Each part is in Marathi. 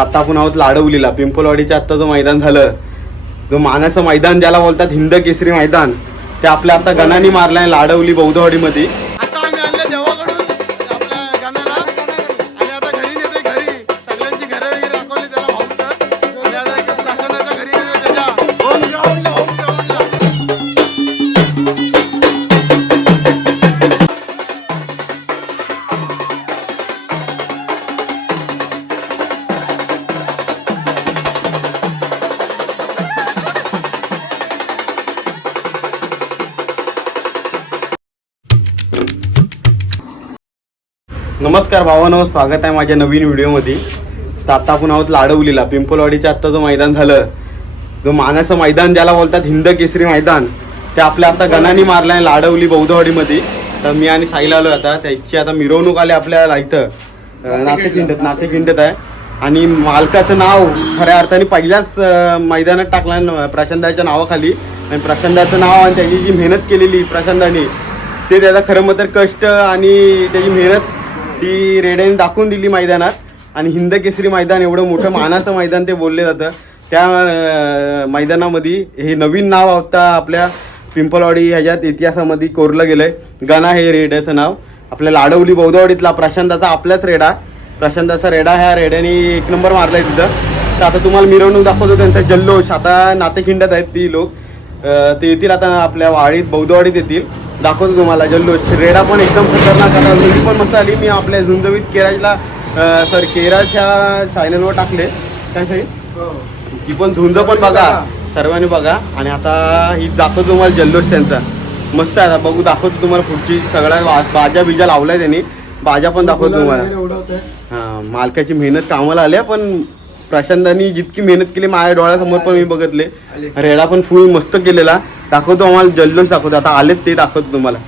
आता आपण आहोत लाडवलीला. पिंपलवाडीच्या आता जो मैदान झालं, जो मानाचं मैदान ज्याला बोलतात हिंद केसरी मैदान, ते आपल्या आता गणाने मारलाय लाडवली बौद्धवाडीमध्ये. आता आम्ही आणले देवाकडून आपल्या गणाला आणि आता घरी नेते. घरी सगळ्यांची घरं वगैरे दाखवली त्याला भाऊचं आणि आता एका प्रशांताच्या घरी नेते त्याच्या होम ग्राउंडला. नमस्कार भावांनो, स्वागत आहे माझ्या नवीन व्हिडिओमध्ये. तर आता आपण आहोत लाडवलीला. पिंपलवाडीच्या आत्ता जो मैदान झालं, जो मानाचं मैदान ज्याला बोलतात हिंद केसरी मैदान, ते आपल्या आता गणाने मारलं आहे लाडवली बौद्धवाडीमध्ये. तर मी आणि साईला आलो आता. त्याची आता मिरवणूक आली आपल्याला इथं नातेखिंडत आहे. आणि मालकाचं नाव खऱ्या अर्थाने पहिल्याच मैदानात टाकलं प्रशांताच्या नावाखाली. आणि प्रशांताचं नाव आणि त्याची जी मेहनत केलेली प्रशांताने, ते त्याचा खरं मग तर कष्ट आणि त्याची मेहनत ती रेड्याने दाखवून दिली मैदानात. आणि हिंद केसरी मैदान एवढं मोठं मानाचं मैदान ते बोलले जातं. त्या मैदानामध्ये हे नवीन नाव आता आपल्या पिंपलवाडी ह्याच्यात इतिहासामध्ये कोरलं गेलं आहे. गणा हे रेड्याचं नाव आपल्या लाडवली बौद्धवाडीतला प्रशांताचा आपल्याच रेडा. प्रशांताचा रेडा ह्या रेड्याने 1 नंबर मारला आहे तिथं. तर आता तुम्हाला मिरवणूक दाखवतो त्यांचा जल्लोष. आता नातेखिंडात आहेत ती लोक, ते येतील आता आपल्या वाडीत बौद्धवाडीत येतील. दाखवतो तुम्हाला जल्लोष. रेडा पण एकदम खतरनाक. आता झुंज पण मस्त आली. मी आपल्या झुंजवीत केराजला केराच्या चॅनलवर टाकले काय ती पण झुंज पण बघा, सर्वांनी बघा. आणि आता ही दाखवतो तुम्हाला जल्लोष त्यांचा. मस्त आहे. आता बघू, दाखवतो तुम्हाला पुढची सगळ्या बाजा बिजा लावलाय त्यांनी. बाजा पण दाखवतो तुम्हाला. हां, मालकाची मेहनत कामाला आल्या. पण प्रशांतांनी जितकी मेहनत केली माझ्या डोळ्यासमोर पण मी बघितले. रेडा पण फुल मस्त केलेला. दाखवतो आम्हाला जल्लोष दाखवतो. आता आलेत ते दाखवतो तुम्हाला.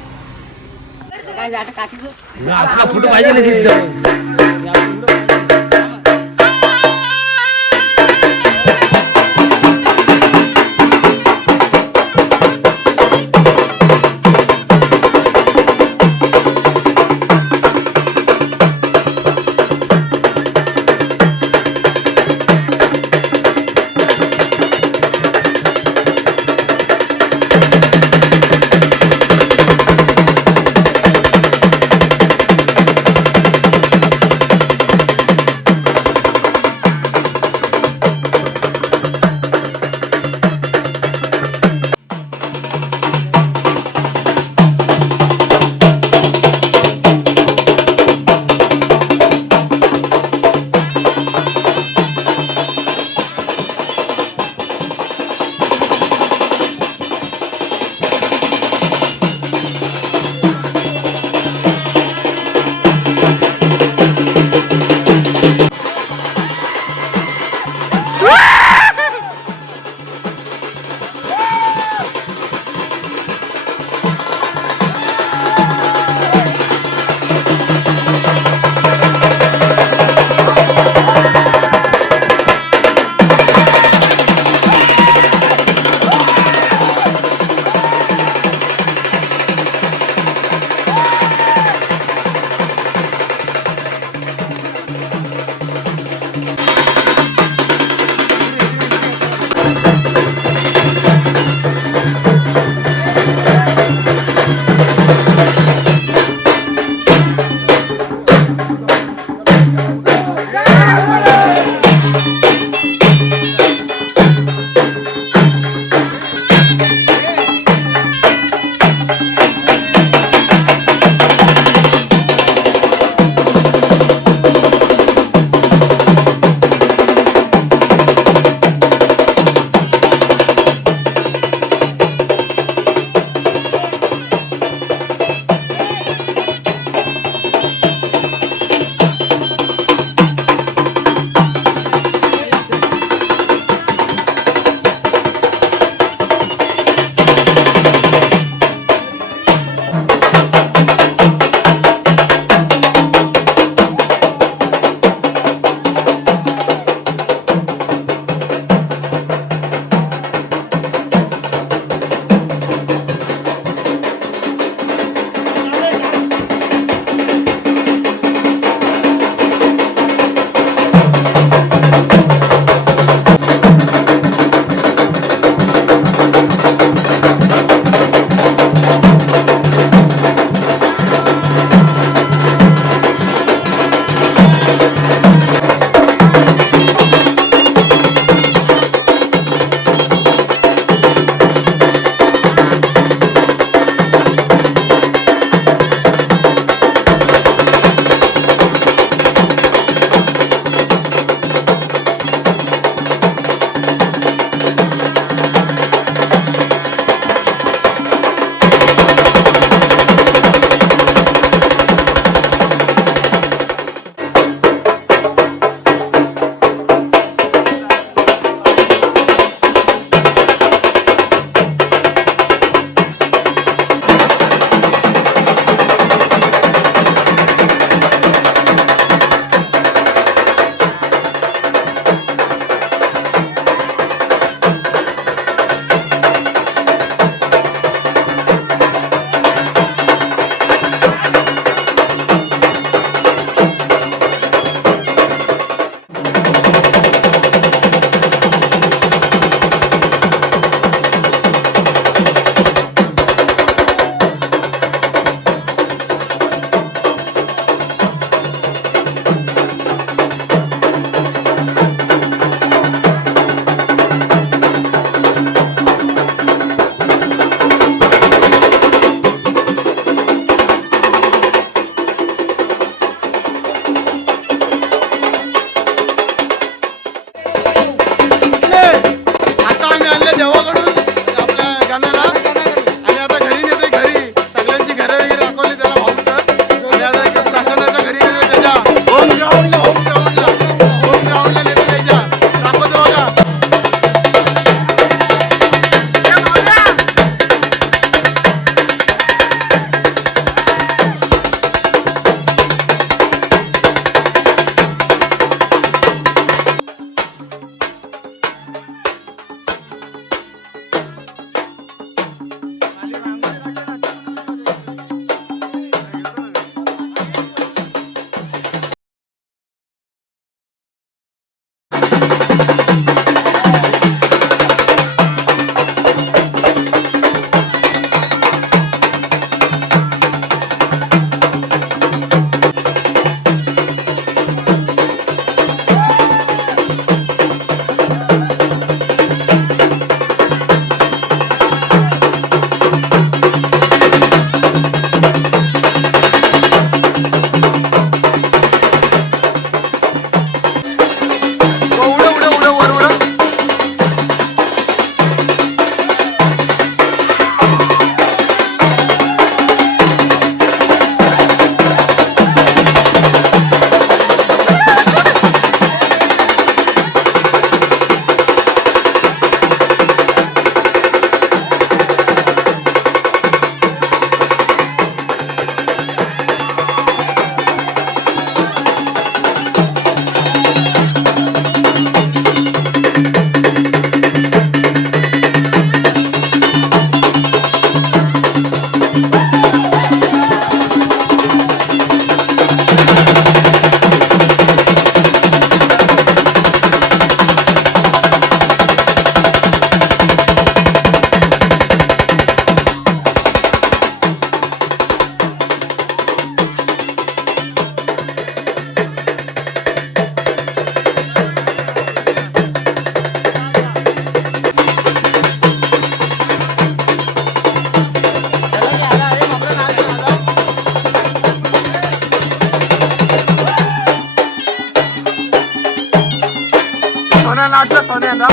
सोन्या नाचला सोन्याला.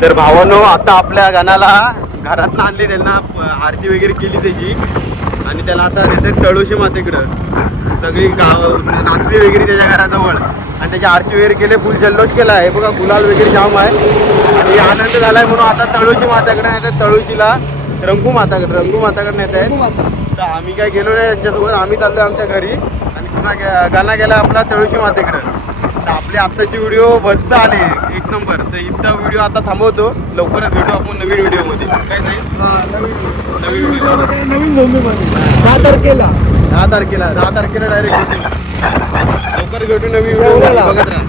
तर भावानो आता आपल्या गणाला घरात आणली, त्यांना आरती वगैरे केली त्याची आणि त्याला आता नेते तळोशी मातेकडं. सगळी गाव नाचली वगैरे त्याच्या घराजवळ आणि त्याची आरती वगैरे केले, फुल जल्लोष केला आहे बघा, गुलाल वगैरे जाम आहे आणि आनंद झालाय म्हणून आता तळोशी माताकडे येतात. तळोशीला रंगू माताकडे नेत आहेत. तर आम्ही काय गेलो नाही त्यांच्यासोबत, आम्ही चाललोय आमच्या घरी आणि पुन्हा गाणा गेला आपला तळोशी मातेकडं. तर आपली आत्ताची व्हिडिओ बसचं आले एक नंबर. तर इथं व्हिडिओ आता थांबवतो, लवकरच भेटू आपण नवीन व्हिडिओमध्ये. काय जाईल नवीन व्हिडिओ नवीन झोंबीमध्ये 10 तारखेला डायरेक्ट लवकर भेटू नवीन व्हिडिओ बघत राहा.